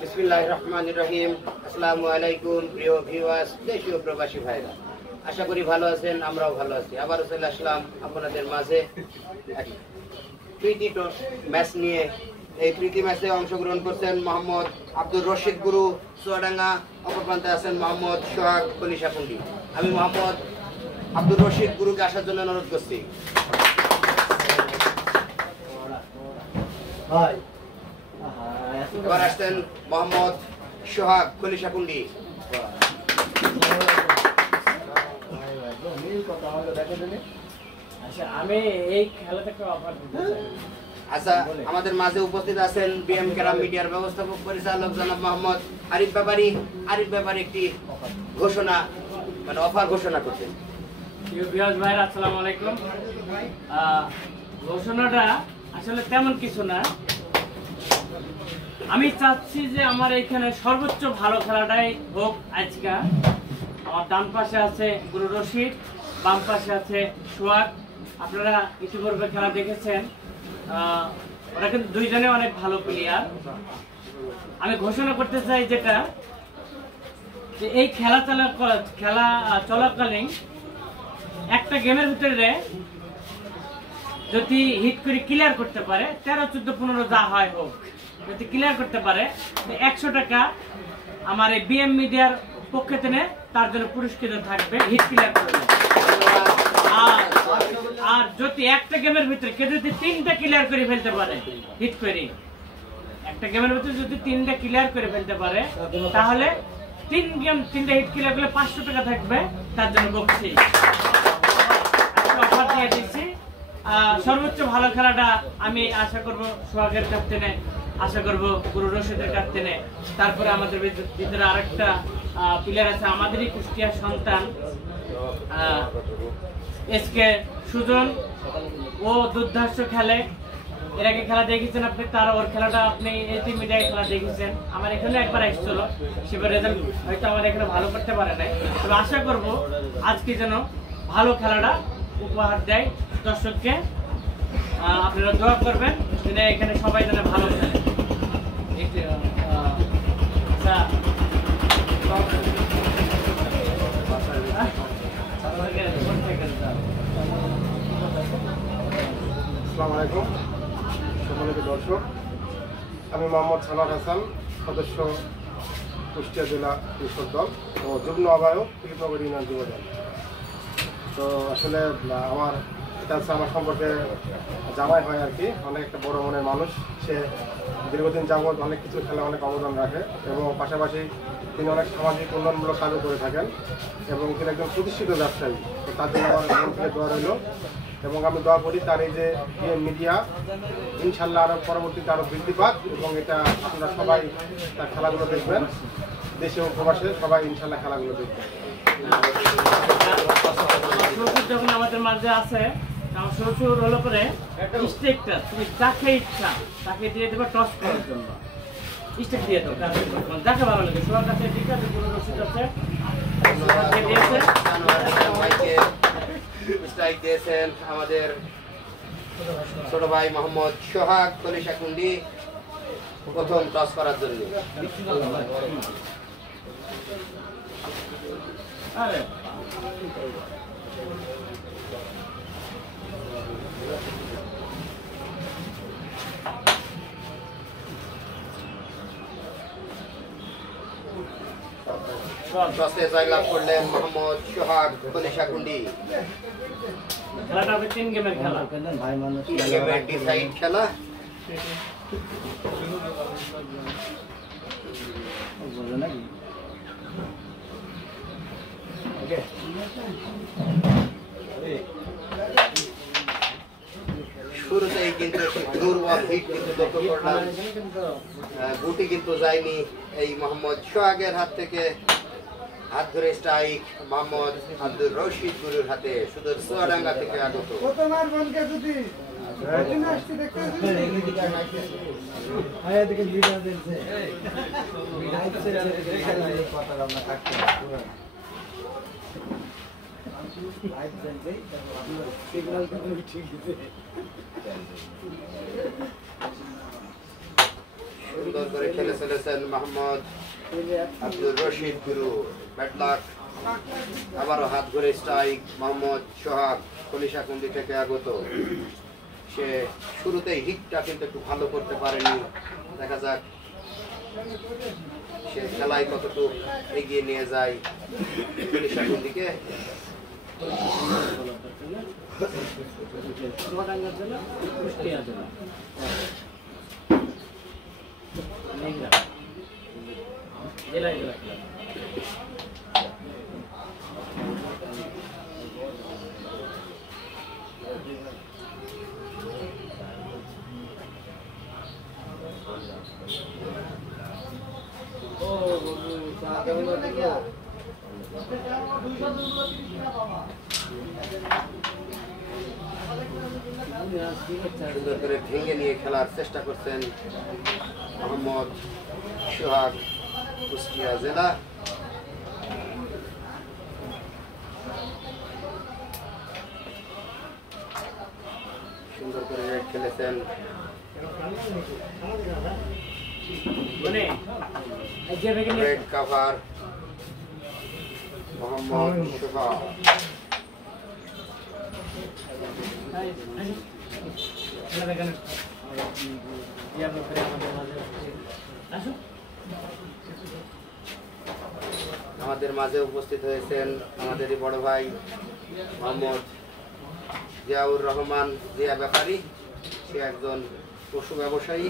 বিসমিল্লাহির রহমানির রহিম। আসসালামু আলাইকুম প্রিয় ভিউয়ার্স, দেশীয় প্রবাসী ভাইরা, আশা করি ভালো আছেন, আমরাও ভালো আছি। আবারও চলে আসলাম আপনাদের মাঝে প্রীতি ম্যাচ নিয়ে। এই প্রীতি ম্যাচে অংশগ্রহণ করছেন মোহাম্মদ আব্দুর রশিদ গুরু চুয়াডাঙ্গা, অপর প্রান্তে আছেন মোহাম্মদ সোহাগ কলিশাকুন্ডি। আমি মোহাম্মদ আব্দুর রশিদ গুরুকে আসার জন্য অনুরোধ করছি। এবার আসছেন মোহাম্মদ সোহাগ কলিশাকুন্ডি। আচ্ছা, আমাদের মাঝে উপস্থিত আছেন বিএম কেরাম মিডিয়ার ব্যবস্থাপক পরিচালক জনাব মোহাম্মদ আরিফ ব্যাপারী। আরিফ ব্যাপারী একটি ঘোষণা অফার ঘোষণা করছেন। আসসালামু আলাইকুম। ঘোষণাটা আসলে তেমন কিছু না, আমি চাচ্ছি যে আমার এখানে সর্বোচ্চ ভালো খেলাটাই হোক আজকে। আমার ডান পাশে আছে গুরু রশিদ, বাম পাশে আছে সোহাগ। আপনারা ইতিপূর্বে খেলা দেখেছেন, ওরা কিন্তু দুইজনে অনেক ভালো প্লেয়ার। আমি ঘোষণা করতে চাই যেটা, যে এই খেলা চলাকালীন একটা গেমের ভিতরে যদি হিট করে ক্লিয়ার করতে পারে, 13, 14, 15 যা হয় হোক, যদি ক্লিয়ার করতে পারে 100 টাকা আমার এই বিএম মিডিয়ার পক্ষে থেকে তার জন্য পুরস্কৃত থাকবে হিট ক্লিয়ার করলে। আর যদি একটা গেমের ভিতরে কেউ যদি 3টা ক্লিয়ার করে ফেলতে পারে, হিট করে একটা গেমের ভিতরে যদি 3টা ক্লিয়ার করে ফেলতে পারে, তাহলে 3টা হিট ক্লিয়ার করলে 500 টাকা থাকবে তার জন্য বকশিশ। অফার দিয়ে দিচ্ছি। সর্বোচ্চ ভালো খেলাটা আমি আশা করব সোহাগের ক্যাপ্টেনে, আশা করব গুরু রশিদের ক্যাপ্টেনে। তারপরে আমাদের ভিতরে আরেকটা প্লেয়ার আছে, আমাদেরই কুষ্টিয়ার সন্তান এসকে সুজন। ও দুর্ধর্ষ খেলে, এর আগে খেলা দেখেছেন আপনি, তার ওর খেলাটা আপনি এই মিডিয়ায় খেলা দেখেছেন। আমার এখানে একবার এসেছিল, সেবার রেজাল্ট হয়তো আমার এখানে ভালো করতে পারে নাই, তবে আশা করব আজকে যেন ভালো খেলাটা উপহার দেয় দর্শককে। আপনারা দোয়া করবেন যেন এখানে সবাই যেন ভালো খেলে। আসসালামু আলাইকুম সকলকে দর্শক, আমি মোহাম্মদ সালার হাসান, সদস্য কুষ্টিয়া জেলা কৃষক দল ও যুগ্ম আহ্বায়ক কৃষকনগর ইউনিয়ন যুব দল। তো আসলে এটা হচ্ছে আমার সম্পর্কে জামাই হয় আর কি, অনেক একটা বড় মনের মানুষ। সে দীর্ঘদিন যাবৎ অনেক কিছু খেলা অনেক অবদান রাখে এবং পাশাপাশি তিনি অনেক সামাজিক উন্নয়নমূলক কাজও করে থাকেন এবং তিনি একজন প্রতিষ্ঠিত ব্যবসায়ী। তো তার জন্য আমার মন থেকে দোয়া রইল এবং আমি দোয়া করি তার এই যে মিডিয়া ইনশাল্লাহ আরও পরবর্তীতে আরও বৃদ্ধি পাক এবং এটা আপনারা সবাই তার খেলাগুলো দেখবেন, দেশে ও প্রবাসে সবাই ইনশাল্লাহ খেলাগুলো দেখবেন। যখন আমাদের মাঝে আছে, আমার শ্বশুর হলো করে স্টেকটা তুমি যাকে ইচ্ছা তাকে দিয়ে দেবে টস করার জন্য। স্টেক দিয়ে দেবো যাকে ভালো লাগে, সবার কাছে ঠিক আছে, কোনো রসিদ আছে দিয়েছেন আমাদের ছোট ভাই মোহাম্মদ সোহাগ কলিশাকুন্ডি প্রথম টস করার জন্য। টসে জয়লাভ করলেন মোহাম্মদ সোহাগ কলিশাকুন্ডি। খেলাটা হবে 3 গেমের খেলা, 3 গেমের ডিসাইড খেলা। শুরুতেই কিন্তু দুর্বল হিট কিন্তু লক্ষ্য করলাম, গুটি কিন্তু যায়নি এই মোহাম্মদ সোহাগের হাত থেকে। হাত ধরে স্ট্রাইক মোহাম্মদ আব্দুর রশিদ গুরুর হাতে, সুদূর চুয়াডাঙ্গা থেকে আগত। সুন্দর করে খেলে চলেছেন মোহাম্মদ আব্দুর রশিদ গুরু। ব্যাটলাক আবারও হাত ঘুরে স্ট্রাইক মোহাম্মদ সোহাগ কলিশাকুন্দি থেকে আগত। সে শুরুতেই হিটটা কিন্তু একটু ভালো করতে পারেনি। দেখা যাক সে খেলায় কতটুকু এগিয়ে নিয়ে যায় কলিশাকুন্দিকে। সুন্দর করে ভেঙে নিয়ে খেলার চেষ্টা করছেন মোহাম্মদ সোহাগ কুষ্টিয়া জেলা। সুন্দর করে খেলেছেন রেড কাভার মোহাম্মদ সোহাগ। আমাদের মাঝে উপস্থিত হয়েছেন আমাদেরই বড় ভাই মোহাম্মদ জিয়াউর রহমান জিয়া ব্যাপারী। সে একজন পশু ব্যবসায়ী।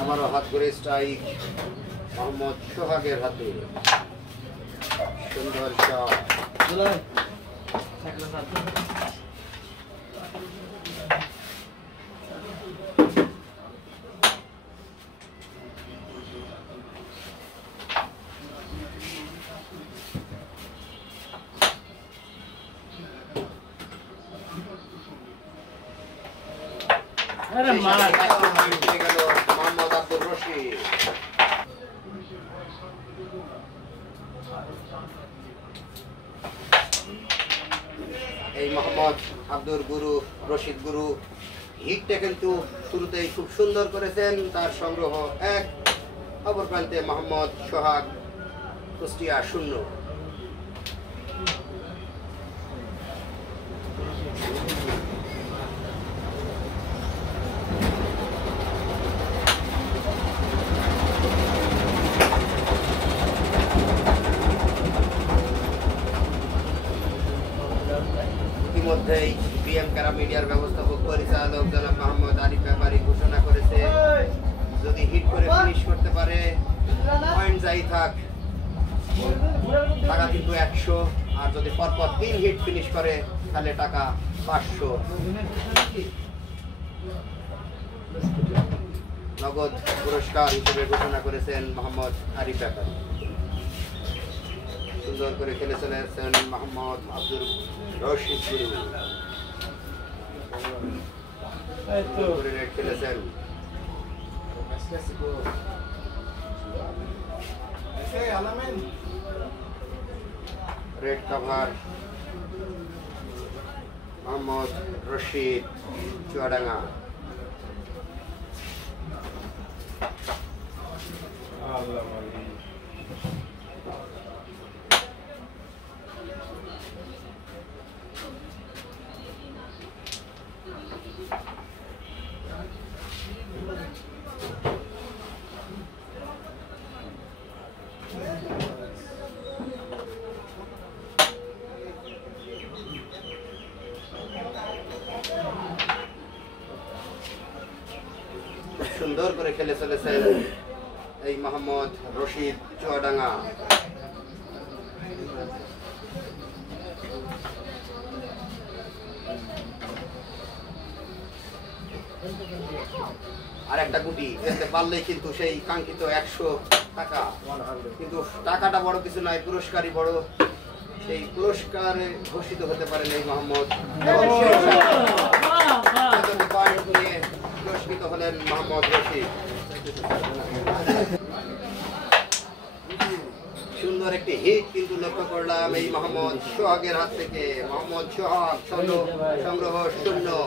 আমারও হাত করে স্ট্রাইক মোহাম্মদ সোহাগের হাতে। সুন্দর শট। মোহাম্মদ আব্দুর রশিদ। এই মোহাম্মদ আব্দুর গুরু রশিদ গুরু হিটটা কিন্তু শুরুতেই খুব সুন্দর করেছেন। তার সংগ্রহ 1। অপর প্রান্তে মোহাম্মদ সোহাগ কুষ্টিয়া 0। ইতিমধ্যেই বিএম কারা মিডিয়ার ব্যবস্থাপক পরিচালক জনাব মোহাম্মদ আরিফ ব্যাপারী ঘোষণা করেছে, যদি হিট করে ফিনিশ করতে পারে পয়েন্ট যাই থাক, টাকা কিন্তু 100, আর যদি পরপর 3 হিট ফিনিশ করে তাহলে টাকা 500 নগদ পুরস্কার হিসেবে ঘোষণা করেছেন মোহাম্মদ আরিফ ব্যাপারী। সুন্দর করে খেলে চলেছেন মোহাম্মদ আব্দুর রশিদ গুরু। খেলেছেন রেড কাভার মোহাম্মদ রশিদ চুয়াডাঙ্গা। সুন্দর করে খেলে চলেছেন এই মোহাম্মদ রশিদ চুয়াডাঙ্গা। আর একটা গুটি যেতে পারলে কিন্তু সেই কাঙ্ক্ষিত 100 টাকা, কিন্তু টাকাটা বড় কিছু নয়, পুরস্কারই বড়। সেই পুরস্কারে ঘোষিত হতে পারেন এই মোহাম্মদ, এবং সেই সাথে পয়েন্ট নিয়ে পুরস্কৃত হলেন মোহাম্মদ রশিদ। সুন্দর একটি হিট কিন্তু লক্ষ্য করলাম এই মোহাম্মদ সোহাগের হাত থেকে। মোহাম্মদ সোহাগ সংগ্রহ 0।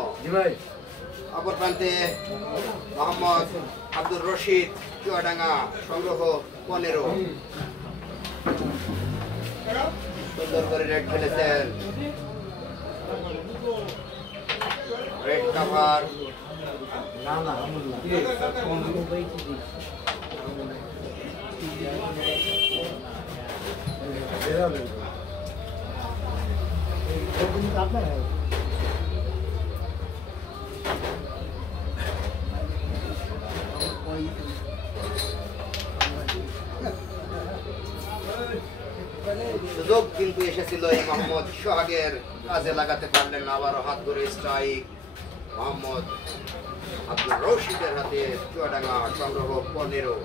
অপর প্রান্তে মোহাম্মদ আব্দুর রশিদ চুয়াডাঙ্গা সংগ্রহ 15। সুন্দর করে রেড খেলেছেন, রেড কাভার। সুযোগ কিন্তু এসেছিল এই মোহাম্মদ সোহাগের, কাজে লাগাতে পারলেন না। আবারও হাত ধরে স্ট্রাইক মোহাম্মদ আব্দুর রশিদের হাতে। চুয়াডাঙ্গা সংগ্রহ 15।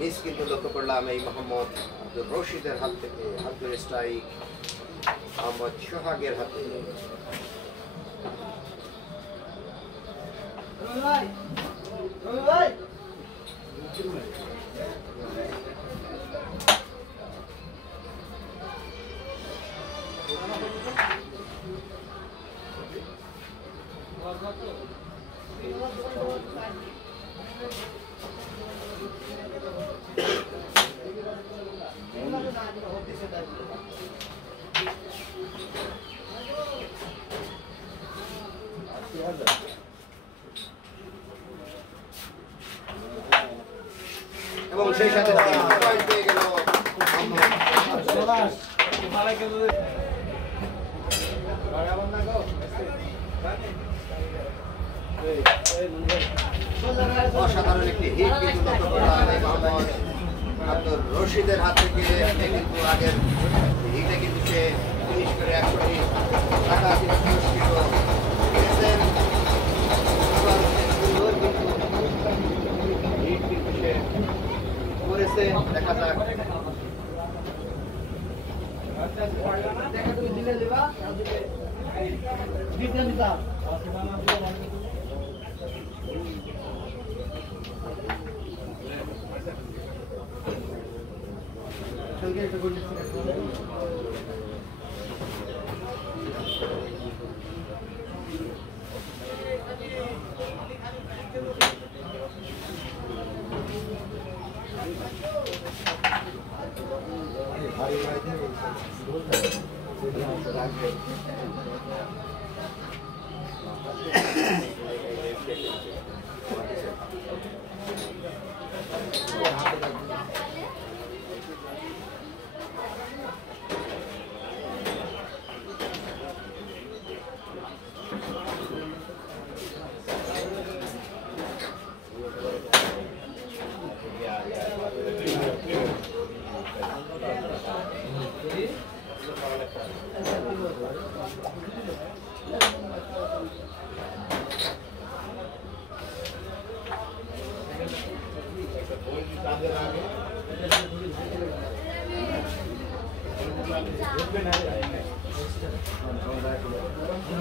মিস কিন্তু লক্ষ্য করলাম এই মোহাম্মদ আব্দুর রশিদের হাত থেকে। হাত ধরে স্ট্রাইক মোহাম্মদ সোহাগের হাতে। এবং সেই সাথে পয়েন্ট পেয়ে গেল অসাধারণ একটি হিট কিন্তু লক্ষ্য করলাম এই মোহাম্মদ আব্দুর রশিদের হাত থেকে। কিন্তু আগের হিটে কিন্তু সে ফিনিশ করে 100 টাকা কিন্তু পুরস্কৃত করেছেন। হিট কিন্তু সে করেছে, দেখা যাক।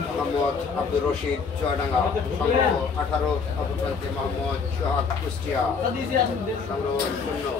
মোহাম্মদ আব্দুর রশিদ চুয়াডাঙ্গা সংগ্রহ 18, অপরপ্রান্তে মোহাম্মদ সোহাগ কুষ্টিয়া সংগ্রহ 0।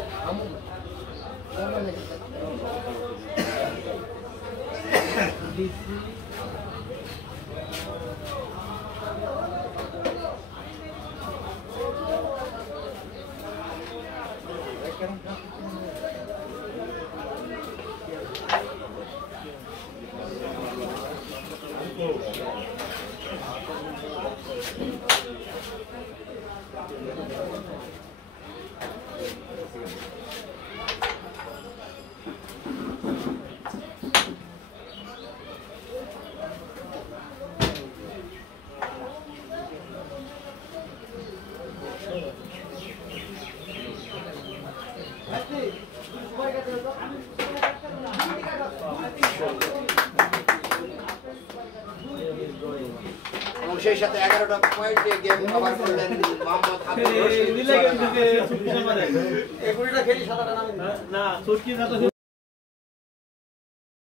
এবং সেই সাথে 11টা পয়েন্টে গেম কভার করলেন মোহাম্মদ আব্দুর রশিদ।